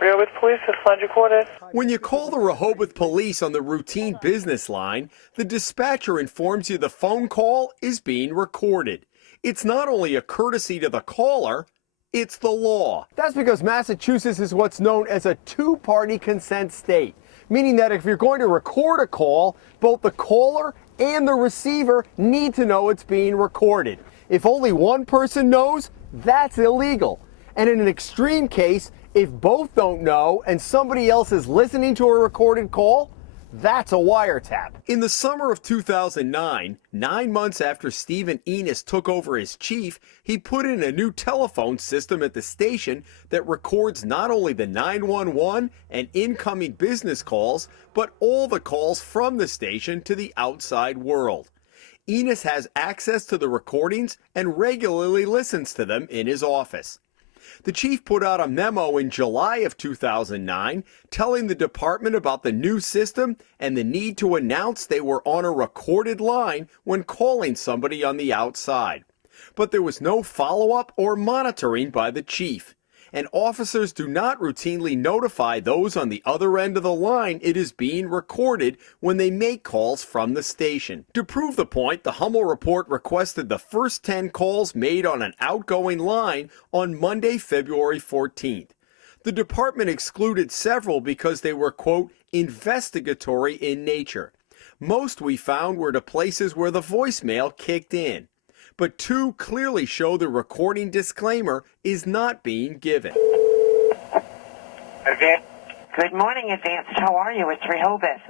Rehoboth Police, this line recorded. When you call the Rehoboth Police on the routine business line, the dispatcher informs you the phone call is being recorded. It's not only a courtesy to the caller, it's the law. That's because Massachusetts is what's known as a two-party consent state, meaning that if you're going to record a call, both the caller and the receiver need to know it's being recorded. If only one person knows, that's illegal. And in an extreme case, if both don't know and somebody else is listening to a recorded call, that's a wiretap. In the summer of 2009, 9 months after Stephen Enos took over as chief, he put in a new telephone system at the station that records not only the 911 and incoming business calls, but all the calls from the station to the outside world. Enos has access to the recordings and regularly listens to them in his office. The chief put out a memo in July of 2009 telling the department about the new system and the need to announce they were on a recorded line when calling somebody on the outside. But there was no follow-up or monitoring by the chief. And officers do not routinely notify those on the other end of the line it is being recorded when they make calls from the station. To prove the point, the Hummel report requested the first 10 calls made on an outgoing line on Monday, February 14th. The department excluded several because they were, quote, investigatory in nature. Most we found were to places where the voicemail kicked in. But 2 clearly show the recording disclaimer is not being given. Advance. Good morning, Advanced. How are you? It's Rehoboth.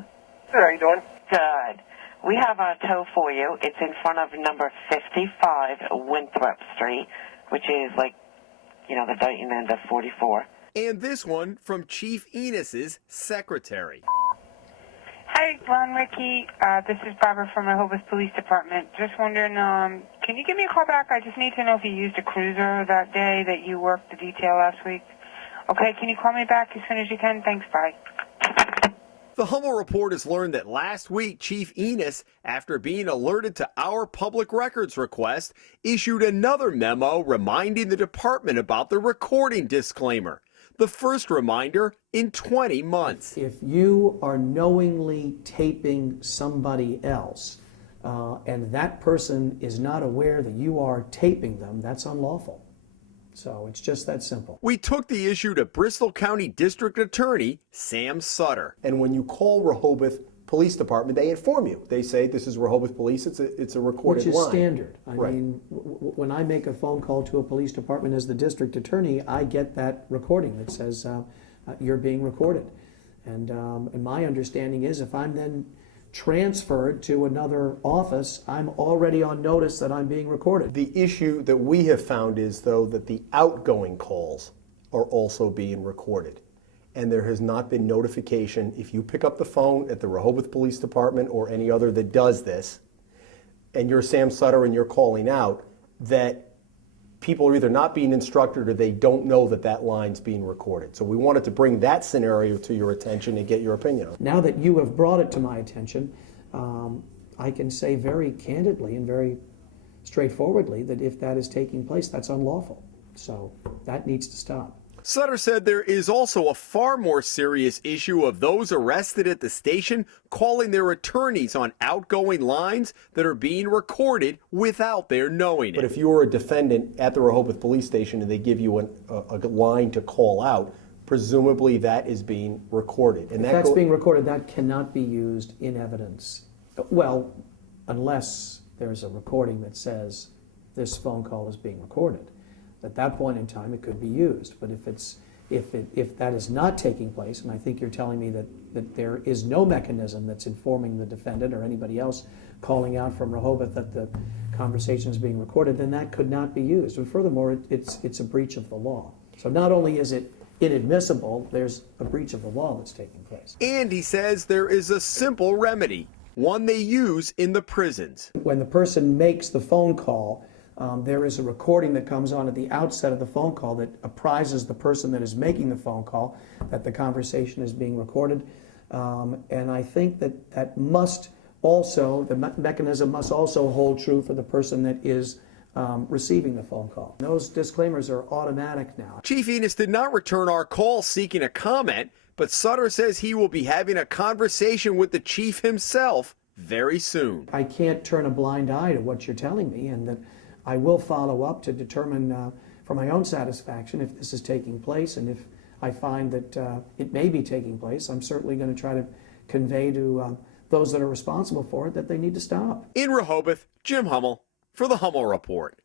Good, how you doing? Good. We have a tow for you. It's in front of number 55 Winthrop Street, which is like, the Dayton end of 44. And this one from Chief Enos's secretary. Hi, Ron, Ricky. This is Barbara from Rehoboth Police Department. Just wondering, can you give me a call back? I just need to know if you used a cruiser that day that you worked the detail last week. Okay, can you call me back as soon as you can? Thanks, bye. The Hummel report has learned that last week, Chief Enos, after being alerted to our public records request, issued another memo reminding the department about the recording disclaimer. The first reminder in 20 months. If you are knowingly taping somebody else and that person is not aware that you are taping them, that's unlawful. So it's just that simple. We took the issue to Bristol County District Attorney Sam Sutter. And when you call Rehoboth Police Department, they inform you. They say this is Rehoboth Police, it's a recorded line. Which is standard. I Right. mean, when I make a phone call to a police department as the district attorney, I get that recording that says you're being recorded. And my understanding is if I'm then transferred to another office, I'm already on notice that I'm being recorded. The issue that we have found is, though, that the outgoing calls are also being recorded. And there has not been notification. If you pick up the phone at the Rehoboth Police Department or any other that does this, and you're Sam Sutter and you're calling out, that people are either not being instructed or they don't know that that line's being recorded. So we wanted to bring that scenario to your attention and get your opinion on it. Now that you have brought it to my attention, I can say very candidly and very straightforwardly that if that is taking place, that's unlawful. So that needs to stop. Sutter said there is also a far more serious issue of those arrested at the station calling their attorneys on outgoing lines that are being recorded without their knowing it. But if you were a defendant at the Rehoboth Police Station and they give you a line to call out, presumably that is being recorded. And If that's being recorded, that cannot be used in evidence. Well, unless there's a recording that says this phone call is being recorded. At that point in time, it could be used. But if that is not taking place, and I think you're telling me that there is no mechanism that's informing the defendant or anybody else calling out from Rehoboth that the conversation is being recorded, then that could not be used. And furthermore, it's a breach of the law. So not only is it inadmissible, there's a breach of the law that's taking place. And he says there is a simple remedy, one they use in the prisons. When the person makes the phone call, there is a recording that comes on at the outset of the phone call that apprises the person that is making the phone call that the conversation is being recorded. And I think that must also, the mechanism must also hold true for the person that is receiving the phone call. Those disclaimers are automatic now. Chief Enos did not return our call seeking a comment, but Sutter says he will be having a conversation with the chief himself very soon. I can't turn a blind eye to what you're telling me, and that I will follow up to determine for my own satisfaction if this is taking place, and if I find that it may be taking place, I'm certainly going to try to convey to those that are responsible for it that they need to stop. In Rehoboth, Jim Hummel for the Hummel Report.